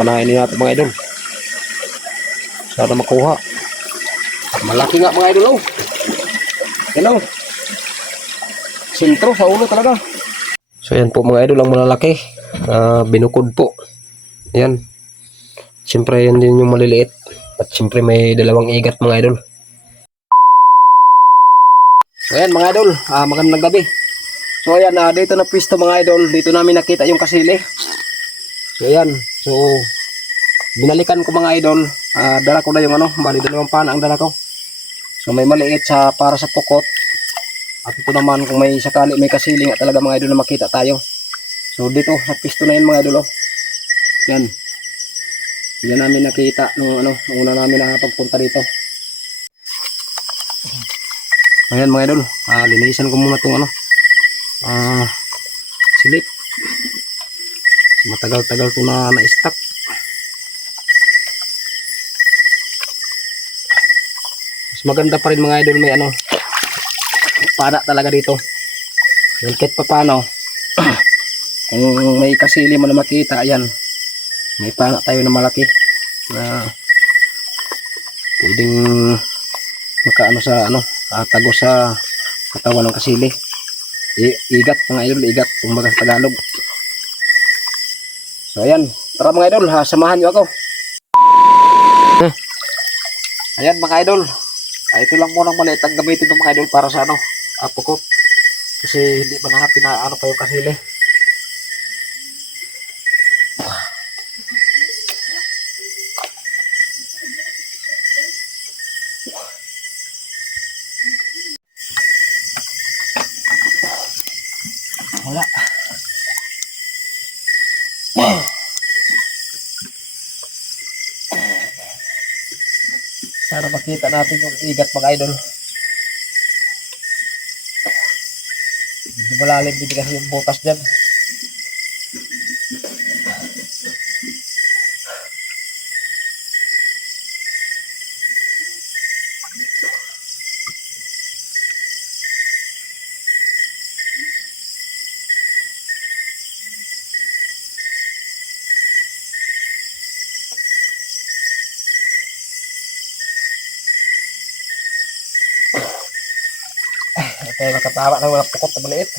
panahin natin mga idol. Sana makuha. Malaki nga mga idol, oh. Yan, oh. Sentro sa ulo talaga. So yan po mga idol ang malalaki. Binukod po. Yan. Siyempre yan din yung maliliit. At siyempre may dalawang igat mga idol. So ayan mga idol, magandang gabi. So ayan, dito na pwesto mga idol. Dito namin nakita yung kasili. So ayan, so binalikan ko mga idol. Dala ko na yung bali dalawang pana ang dala ko. So may maliit para sa pukot. At ito naman kung may sakali may kasili nga talaga mga idol na makita tayo. So dito na pwesto na yan mga idol, oh. Yan. Yan namin nakita nung una namin nakapagpunta dito. Ayan mga idol, linisan ko muna itong silip. Matagal-tagal ito na-stack. Mas maganda pa rin mga idol may pana talaga dito. Yung kahit pa paano, kung may kasili mo na makita, ayan, may pana tayo na malaki na pwedeng makaano sa tago sa katawan ng kasili. Igat mga idol, igat kumbaga sa Tagalog. So ayan, tara mga idol, samahan nyo ako. Ayan mga idol, ito lang munang maliit ang gamitin ng mga idol para sa pukot. Kasi hindi pa na pa yung kasili. Wala. Sana makita natin yung igat mga idol. Hindi malalim din kasi yung butas dyan. Ito nakatawa ng mga pukot na maliit.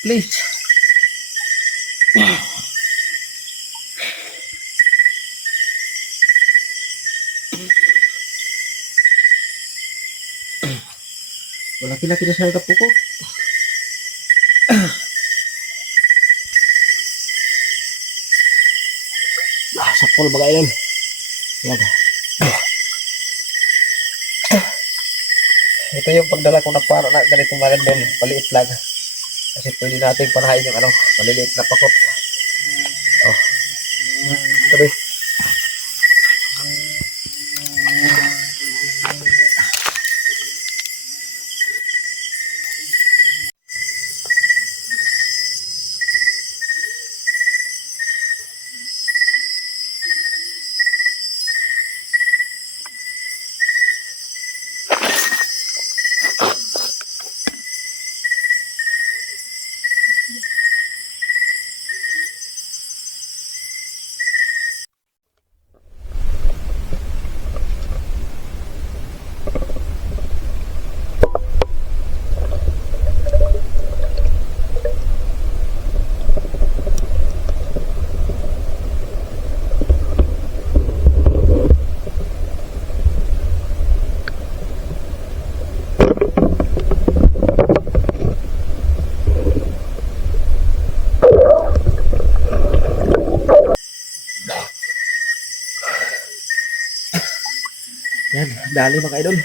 Please. Laki-laki na sa pukot. Sapol baga yun. Yan. Ito yung pagdala ko na para na ganitong mga doon. Maliit lang. Kasi pwede natin panahain yung maliliit na pakot. Oh. Sabi. Yan, dali mga idol.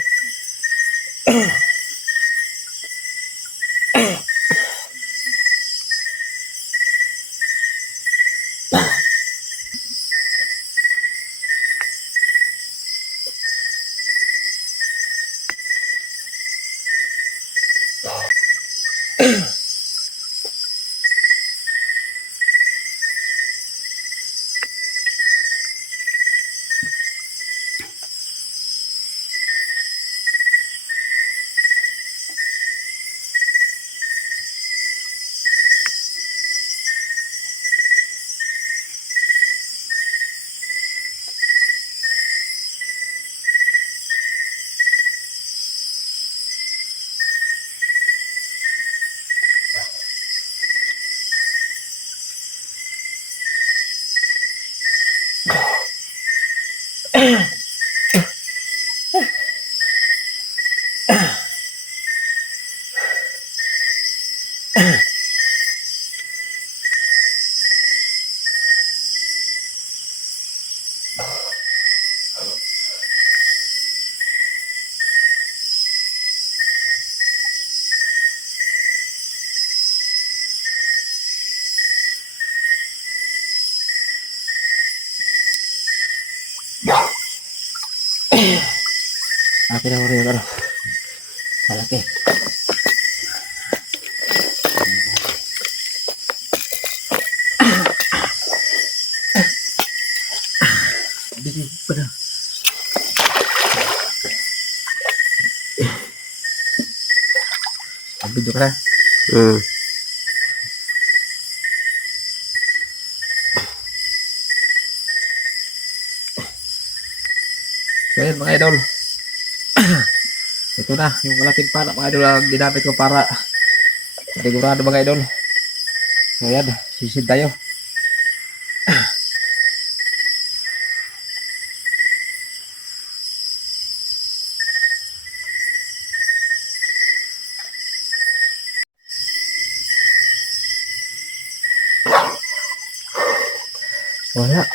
Akin na rin ano. Malaki. Bisi pa na. Video ka na. So yun mga idol. Ito na yung malaking pana mga idol ang ginamit ko para sigurado mga idol. So yan, sisid tayo. Wala.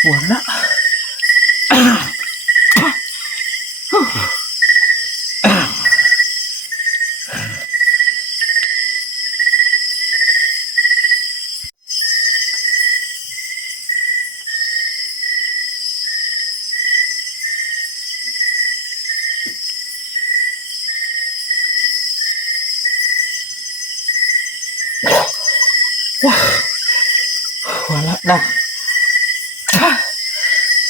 Wala. Wala na.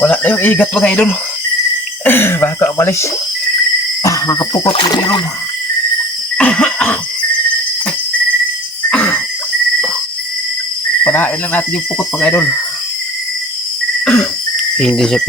Wala na yung igat mga idol. Baka umalis. Makapukot yung meron. Panain lang natin yung pukot mga idol. Hindi siya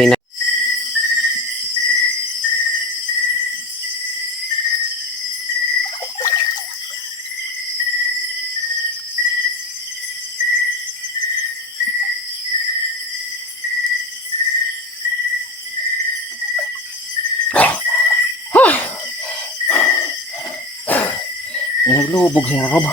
Naglubog siya Rob.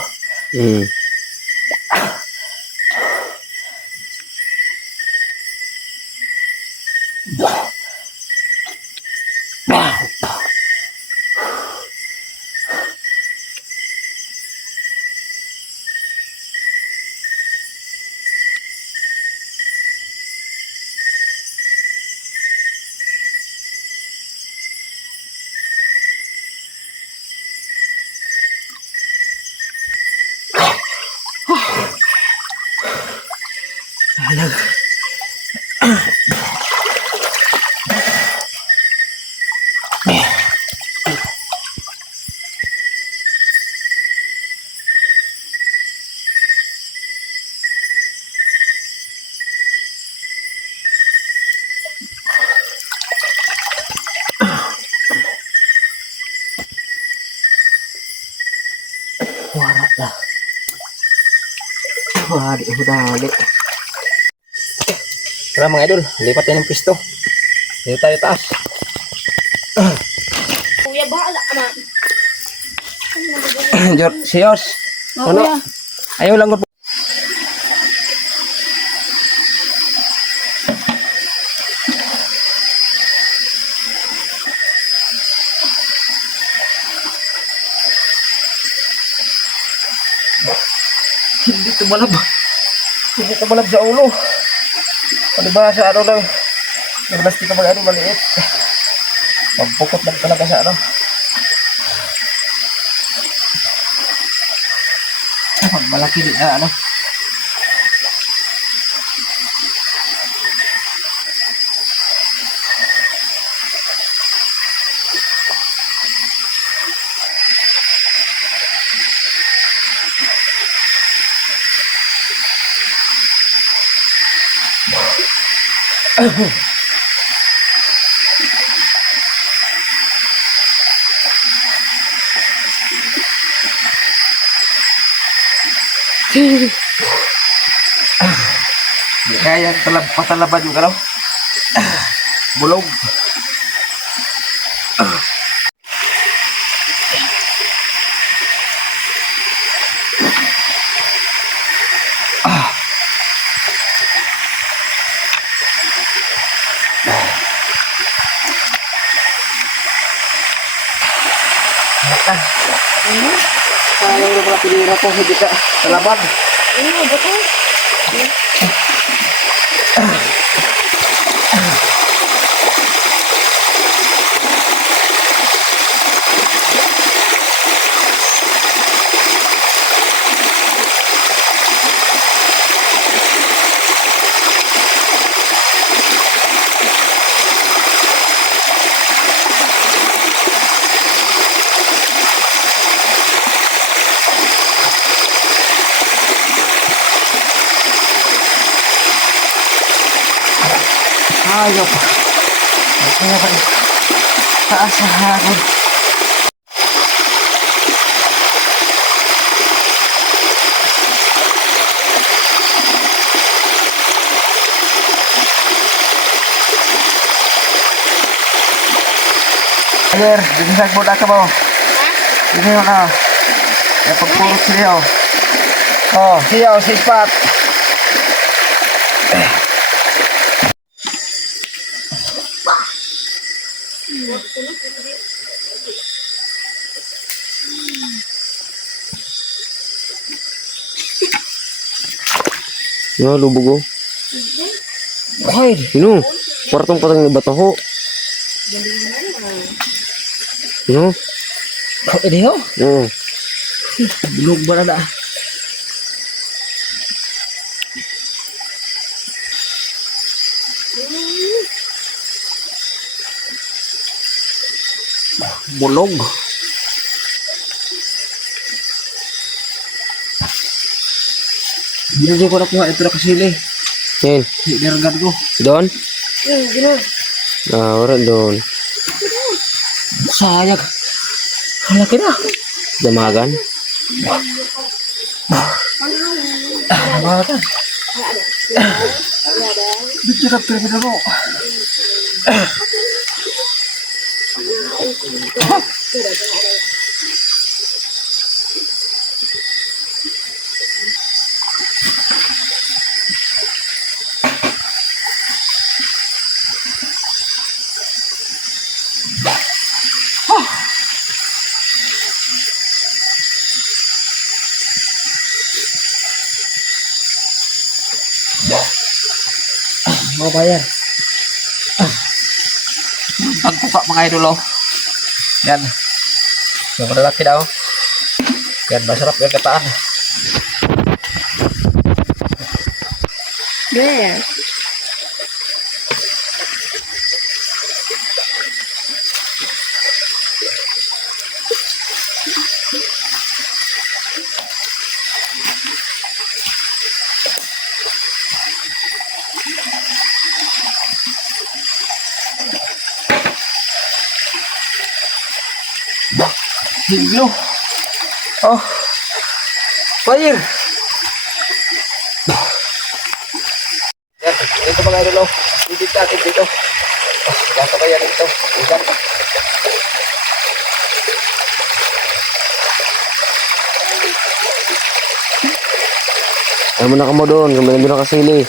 Wala na. Wali, hudali. Tara mga idol, lipat tayo ng pisto. Dito tayo taas. Kuya, bahala ka na. Siyos. Ano? Kuya. Ayaw lang ko. Hindi tumalab. Hindi tumalab sa ulo. Paliba sa ano lang. Yung plastic mag ano maliit. Pagpukot lang talaga sa ano. Pag malaki din na ano. Hindi kaya patalaban yung ano. Bulog. Sayang na pala pinira ko, hindi ka talaban. Ano ba ito? Ayaw pa. Kaya pa taas sa hagod. Ayer, dinisag mo na ka mo. Ini mo na. Ya pagpurot siya. Oh, siya si Pat. Ya, lubog ko. Ay, Sino? Partong patang na bato ko. Sino? ini ho. Oo. Bulog ba na? Bulog. Hindi ko nakuha ito na kasili. Yan. Niragad ko. Doon? Gino. Ah, wala doon. Sayang. Halaki na. Damagan. Makan. Bicara terlebih dulu. Mau bayar. Pagkuka mga idol oh. Yan. Yung malalaki daw. Yan, masarap yung kataan. There. Higlo. Oh. Fire! Yan, dito mga idol, oh. Dito natin dito. Gato kaya dito. Ikat. Ayaw mo na ka mo doon. Gumayon doon na kasili.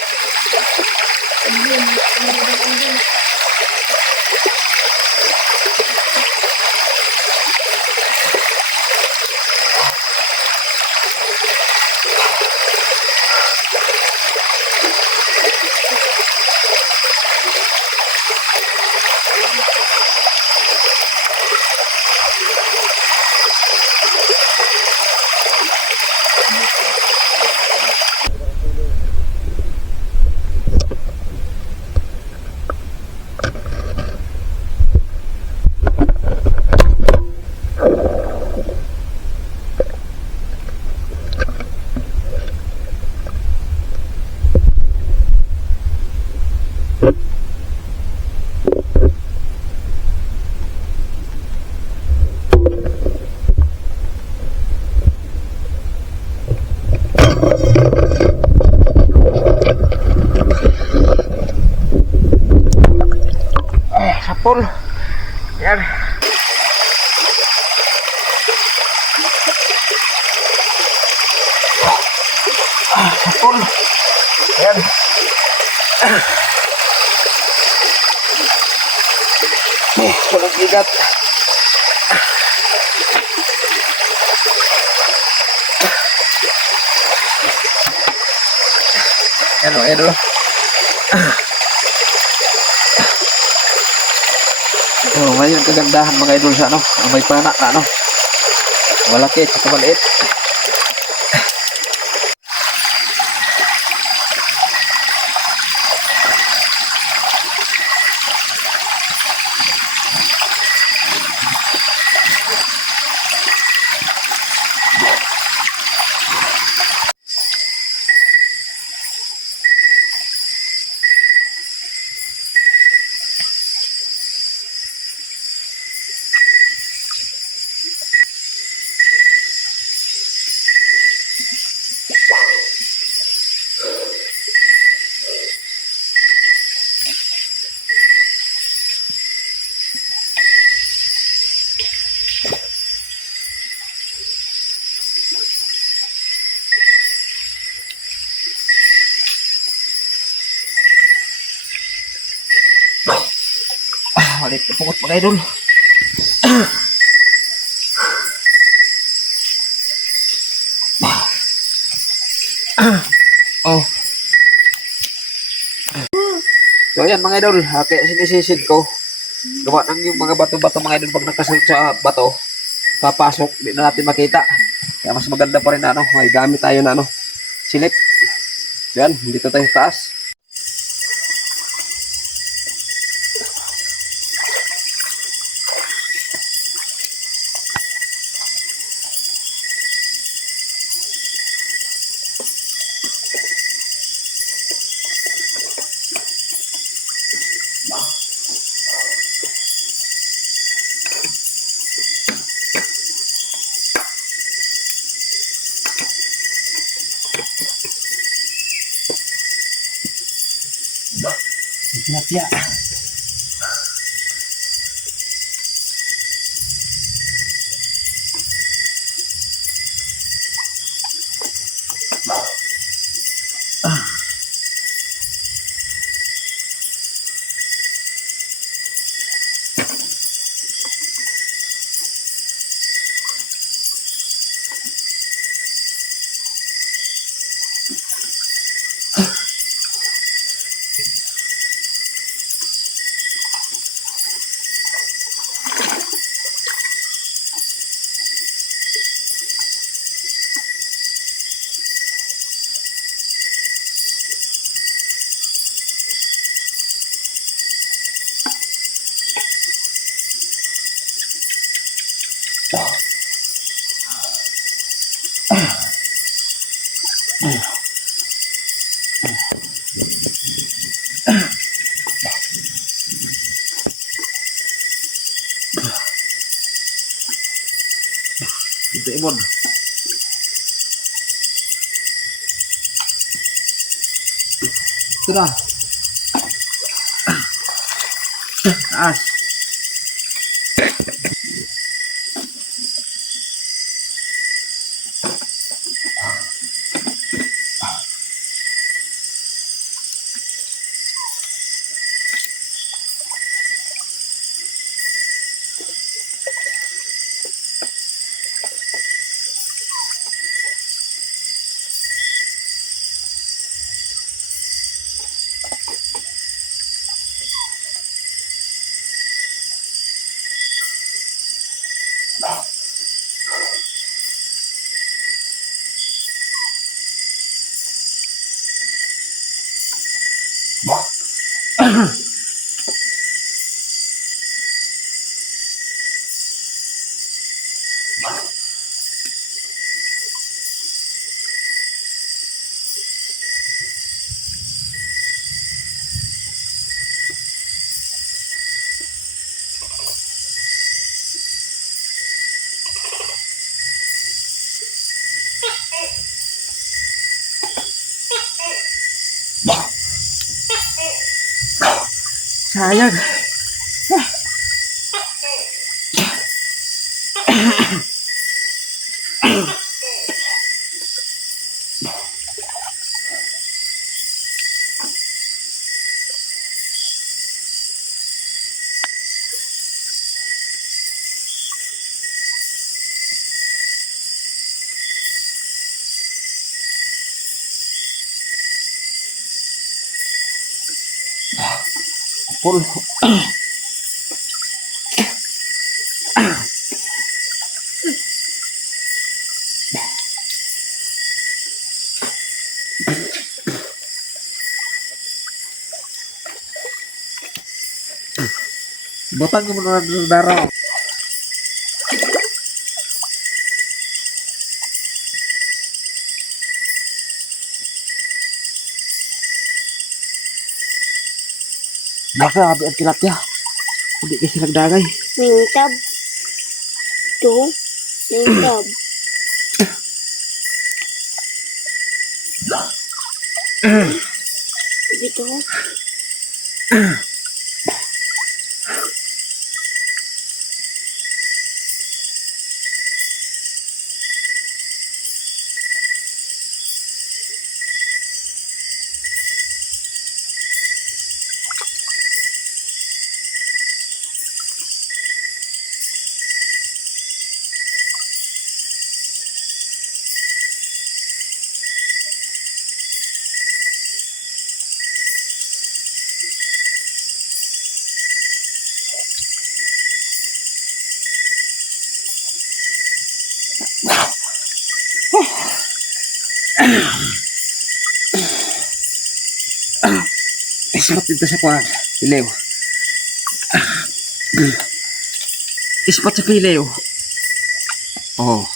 Sapol. Yan. Sapol. Yan. Walang bigat. Yan o, yan o. Oh, ngayon kagandahan mga idol sa ano, may pana na ano. Malaki at maliit. Malit na pukot mga idol. Oh. So yan mga idol, kaya sinisisid ko. Gawa ng yung mga bato-bato mga idol pag nakasunod sa bato, papasok, di na natin makita. Kaya mas maganda pa rin na ano, may gamit tayo na ano, silip. Yan, dito tayo sa taas. Tilapia. Ito ibon. pisto na. Taas. Sayang. Pul. Botang ko muna ng darah. Baka abi ang tilapia. Hindi kasi nagdagay. Mintab. Ito. Mintab. Dito. Ispat dito sa kuwan. Pilew. Ispat sa pilew. Oh.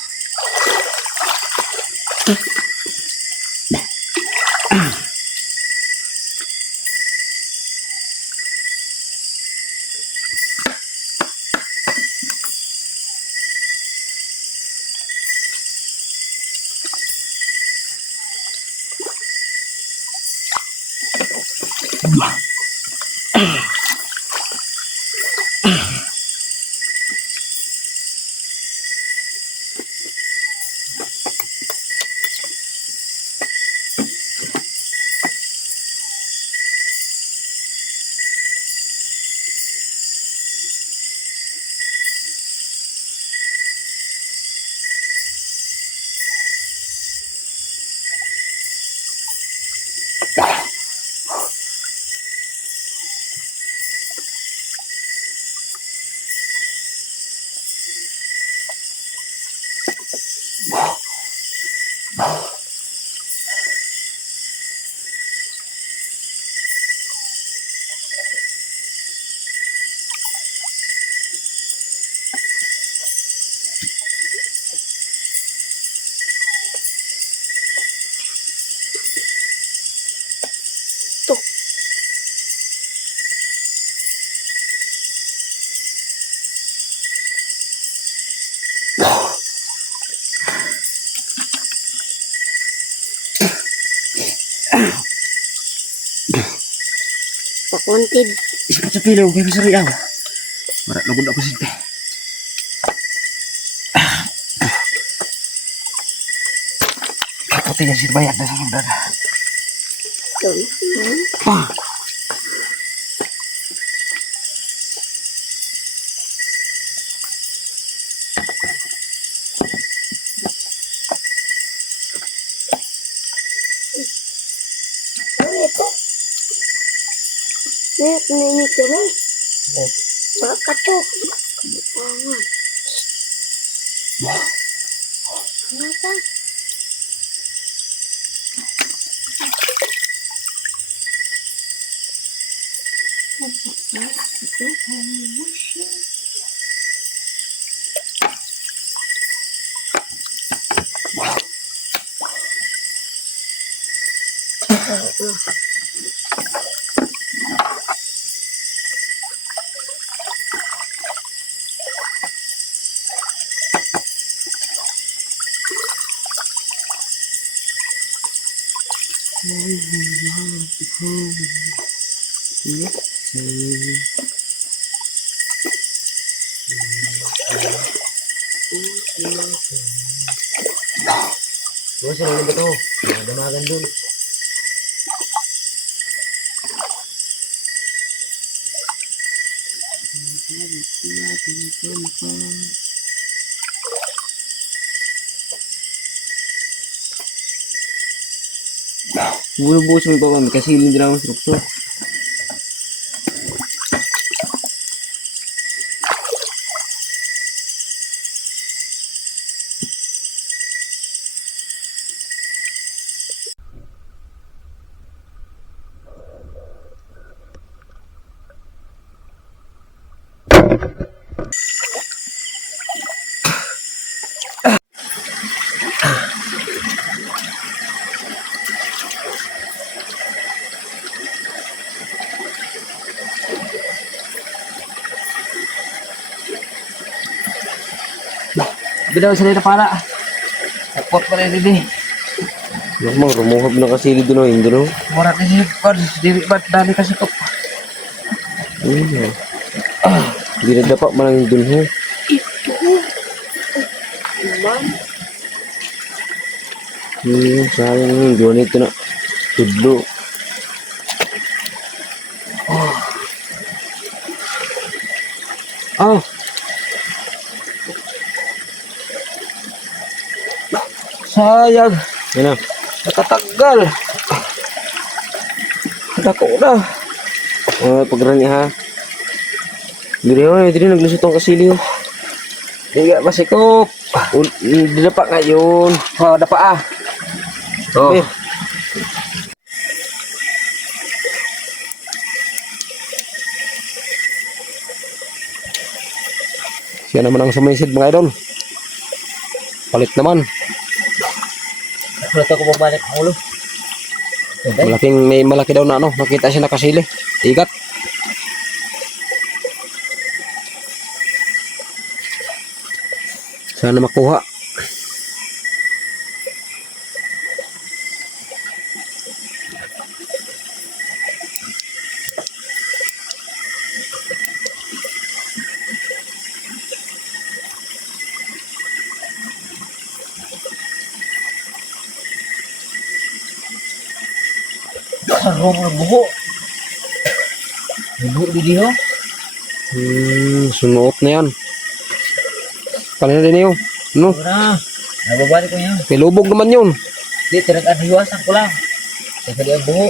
wanted. Isip sa pilo, kaya masari ako. Marat lagod ako sinte. Kaputi na sirbayat na sa sundan. Ah! Ano ito? Nito mo. Mga kachok. Ano ba? Bukas na ba ito? Damagan dun. Buo-buo sa mga pamami kasi hindi na akong struktur. Bidaw sa nila para. Takot pa rin din. Namang rumuhab na kasili doon o hindi no? Marat ni sipad. Diri ba't dali kasi ko. Hindi na dapat malang dun ho. Sayang yun. Doon ito na. Tudlo. Oh. Sayang. Yan na. Nakatagal. Dako na. Pagrani ha. Diri ho. Diri naglusot ang kasili ho. Hindi masikop. Hindi dapat ngayon. Oh, dapa ah. Oh. Bir. Siya naman ang sumisid mga idol. Palit naman. Wala ko bumalik ang ulo. May malaki daw na ano. Nakita siya nakasili. Igat. Sana makuha. Sarong ng buho. Buho di ho. Sunuot na yan. Paano din yun? No? Na. Nababalik ko yan. Pilubog naman yun. Di, tinag-adiwasan ko lang. Teka di ang buho.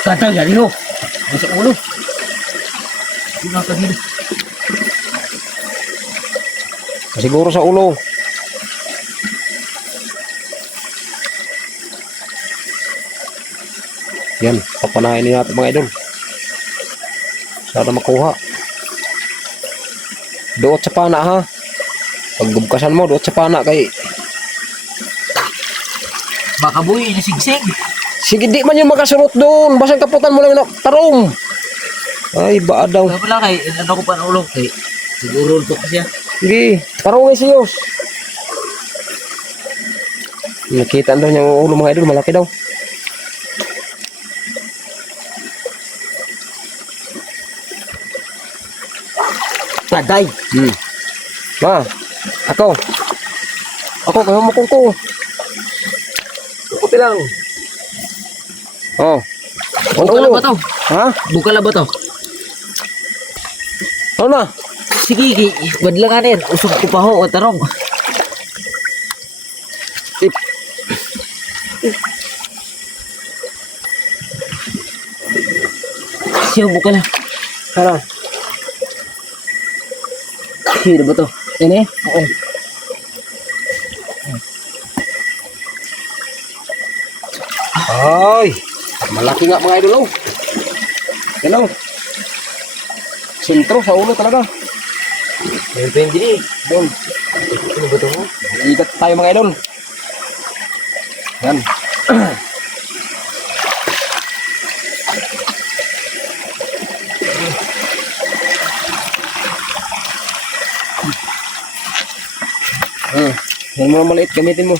Tatay, gali ho. Masuk ulo. Hindi na kagili. Siguro sa ulo. Yan, papanahin niya natin mga idol. Sana makuha. Doot sa pana ha. Pag gubkasan mo, doot sa pana kay... Baka buhay, nasigsig. Sige, di man yun makasurot doon. Basang kaputan mo lang na tarong. Ay, baa daw. Kaya pala kay, ano ko pa ng ulo kay. Siguro ito kasi yan. Sige. Parang ngay siyos. Nakita daw niya ang ulo mga idol, malaki daw. Taday. Ma, ako. Ako, kayo mo kong ko. Kunti lang. Oh. Ang Bukala ulo. ba to? Ha? Bukala ba to? Ano na? Sige, badlanganin. Usog ko pa ho, o tarong. Tip. Siya, bukala. Ano? Sige ba to? Ini? Oo. Ay, malaki nga mga idol. Oh. Yan oh. Sentro sa ulo talaga. Meron pa yung dili. Doon. Ano ba to? Ikat tayo mga idol. Yan. Yan mo na maliit, gamitin mo.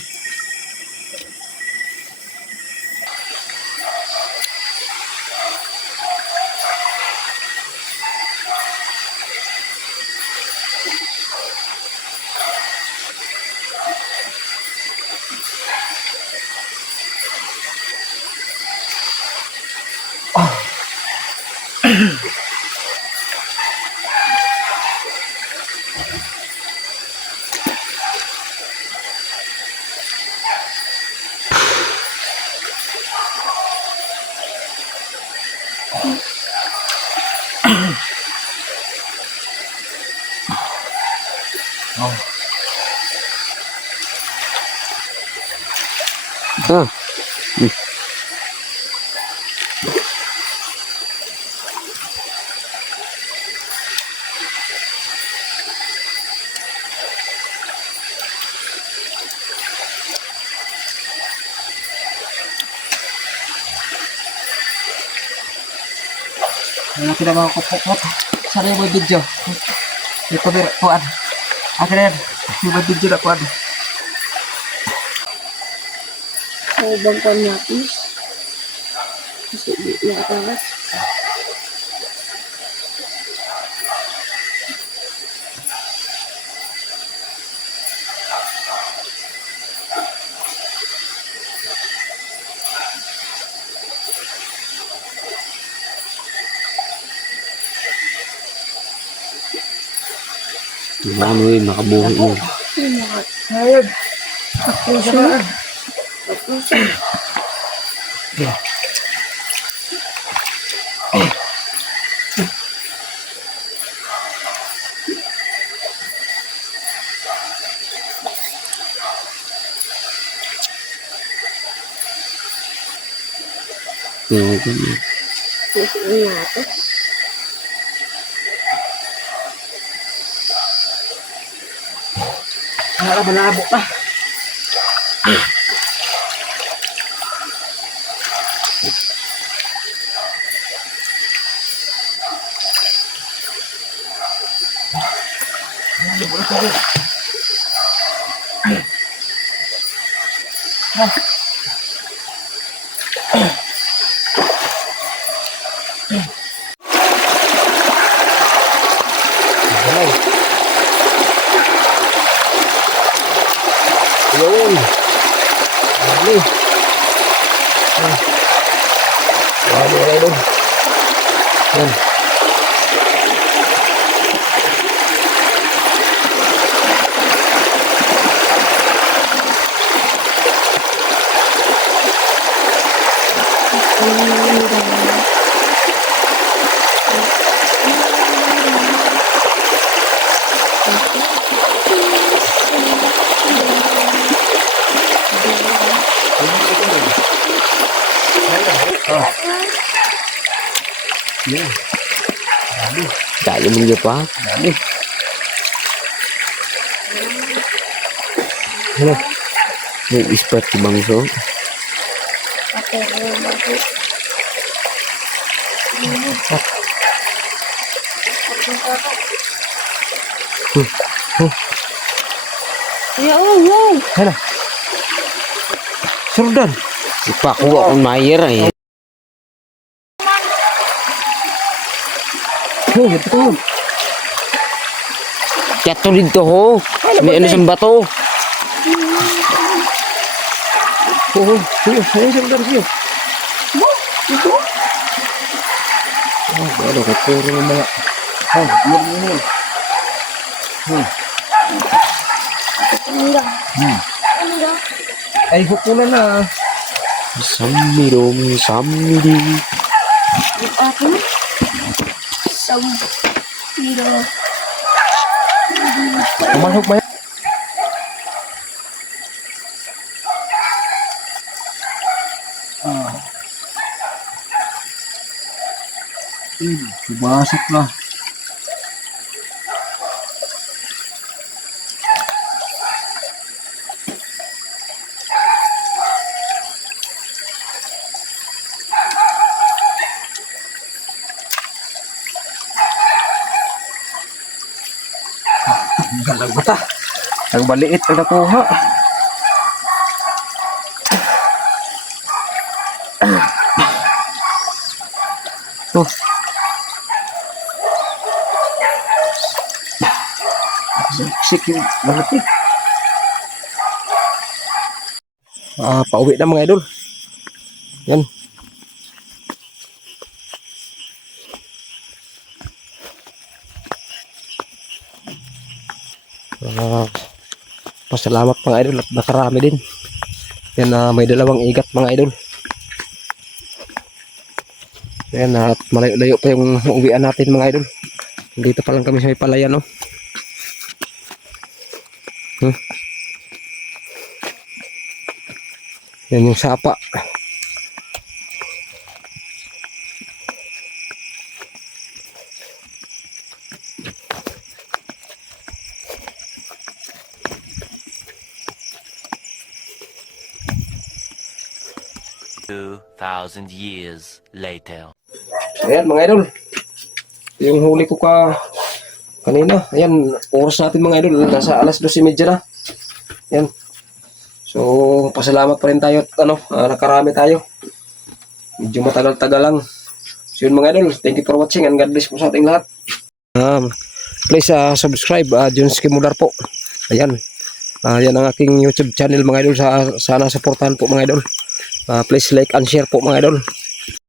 Ah. Wala pinabang ko po. Sana yung may video. Ito bir kuan. Akin yung may video na kuan. Sa ibang panapis. Kasi di nakakas. Ano yun, nakabuhay mo. Ayun. Puso. Puso nato. Malabo pa. Yun. Dali. Dali na doon. Yan. Yan. Dali mo niya pa. Dali. Ano? May ispat si Bangso. Ate, bakit? Ya Allah. Ayan na. Surdan. Ipakuha akong mayer eh. Oh, ito ko. Yato dito ho. May ano sa bato. Oh, sige. Ayan, surdan siya. Oh, ano ka puro ng mga... Oh, yun. Enggak. Enggak. Ay, hukulan na. Samidong samidi. Apa? Sam. Tidak. Pumasok ba yan? Pumasok na. Galang bata. Ang maliit ang nakuha. Oh. Siksik yung malaki. Pauwi na mga idol. Yan. Pasalamat mga idol at nakarami din. Yan may dalawang igat mga idol. Yan at malayo-layo pa yung uwian natin mga idol. Dito pa lang kami sa may palayan, no. Yan yung sapa. Thousand years later. Ayan mga idol. Yung huli ko kanina. Ayan, oras natin mga idol. Nasa alas 12:30 na. Ayan. So, pasalamat pa rin tayo at nakarami tayo. Medyo matagal-tagal lang. So yun mga idol, thank you for watching and God bless po sa ating lahat. Please subscribe, Junski Mudar po. Ayan. Yan ang aking YouTube channel mga idol. Sana supportahan po mga idol. Please like and share po mga idol.